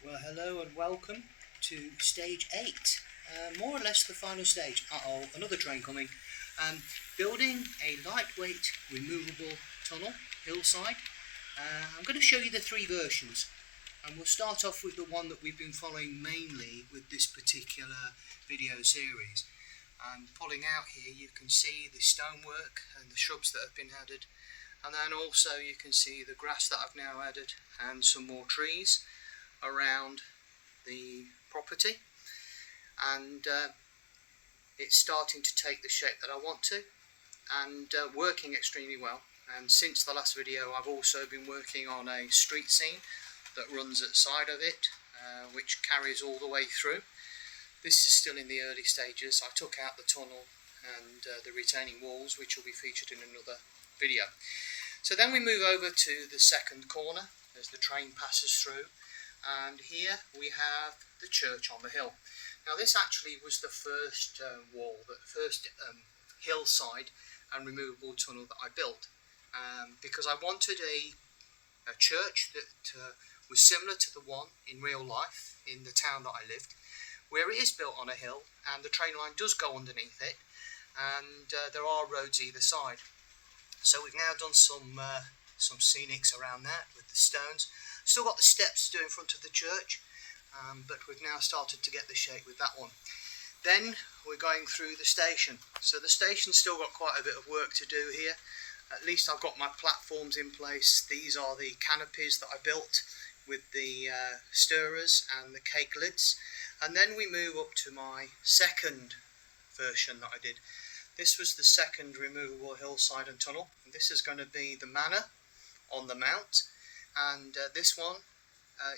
Well, hello and welcome to stage 8, more or less the final stage. Another train coming. Building a lightweight removable tunnel, Hillside. I'm going to show you the 3 versions, and we'll start off with the one that we've been following mainly with this particular video series. Pulling out here, you can see the stonework and the shrubs that have been added, and then also you can see the grass that I've now added and some more trees around the property, and it's starting to take the shape that I want to, and working extremely well. And since the last video, I've also been working on a street scene that runs at the side of it, which carries all the way through. This is still in the early stages. I took out the tunnel and the retaining walls, which will be featured in another video. So then we move over to the second corner as the train passes through, and here we have the church on the hill. Now this actually was the first hillside and removable tunnel that I built, because I wanted a church that was similar to the one in real life in the town that I lived, where it is built on a hill and the train line does go underneath it, and there are roads either side. So we've now done some scenics around that with the stones. Still got the steps to do in front of the church, but we've now started to get the shape with that one. Then we're going through the station. So the station's still got quite a bit of work to do here. At least I've got my platforms in place. These are the canopies that I built with the stirrers and the cake lids. And then we move up to my second version that I did. This was the second removable hillside and tunnel. And this is going to be the manor on the mount. And this one,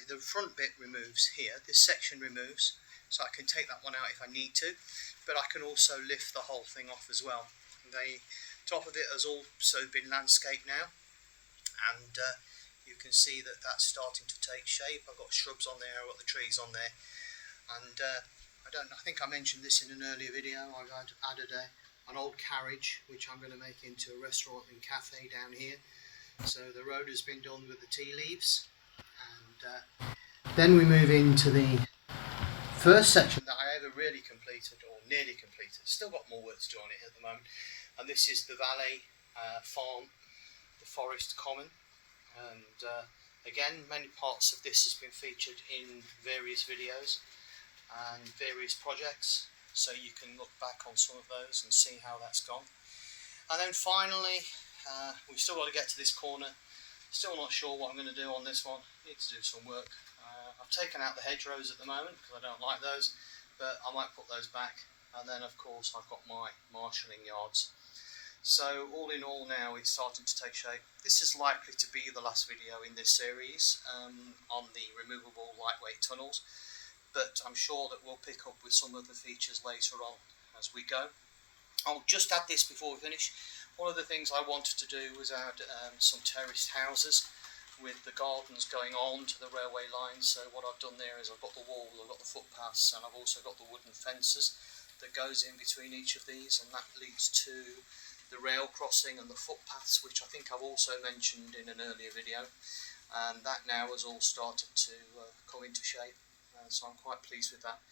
the front bit removes here. This section removes, so I can take that one out if I need to. But I can also lift the whole thing off as well. The top of it has also been landscaped now, and you can see that that's starting to take shape. I've got shrubs on there, I've got the trees on there, and I think I mentioned this in an earlier video. I've added an old carriage which I'm going to make into a restaurant and cafe down here. So the road has been done with the tea leaves, and then we move into the first section that I ever really completed, or nearly completed. Still got more work to do on it at the moment, and this is the Valley farm, the forest common, and again many parts of this has been featured in various videos and various projects, so you can look back on some of those and see how that's gone. And then finally, we've still got to get to this corner. Still not sure what I'm going to do on this one. Need to do some work. I've taken out the hedgerows at the moment because I don't like those, but I might put those back. And then of course I've got my marshalling yards. So all in all now it's starting to take shape. This is likely to be the last video in this series on the removable lightweight tunnels, but I'm sure that we'll pick up with some of the features later on as we go. I'll just add this before we finish. One of the things I wanted to do was add some terraced houses with the gardens going on to the railway line. So what I've done there is I've got the wall, I've got the footpaths, and I've also got the wooden fences that goes in between each of these, and that leads to the rail crossing and the footpaths, which I think I've also mentioned in an earlier video, and that now has all started to come into shape, so I'm quite pleased with that.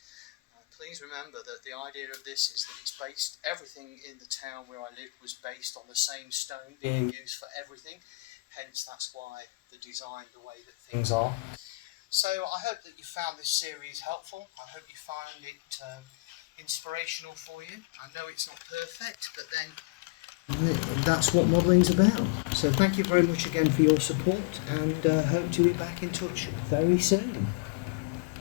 Please remember that the idea of this is that it's based, everything in the town where I lived was based on the same stone being used for everything, hence that's why the design the way that things are. So I hope that you found this series helpful. I hope you find it inspirational for you. I know it's not perfect, but then that's what modelling's about. So thank you very much again for your support, and hope to be back in touch very soon.